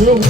Meu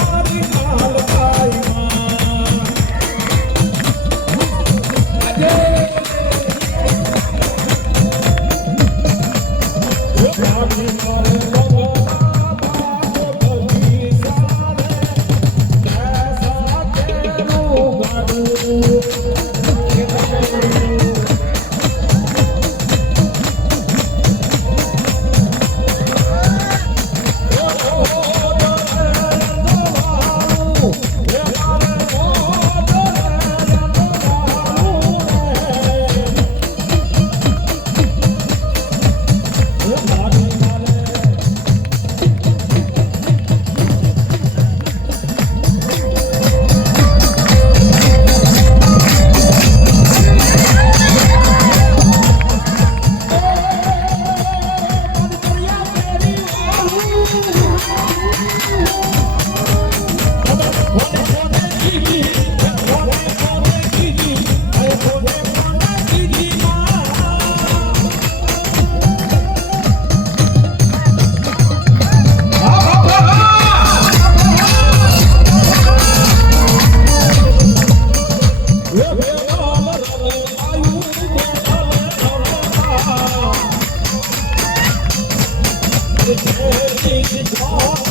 আমি things that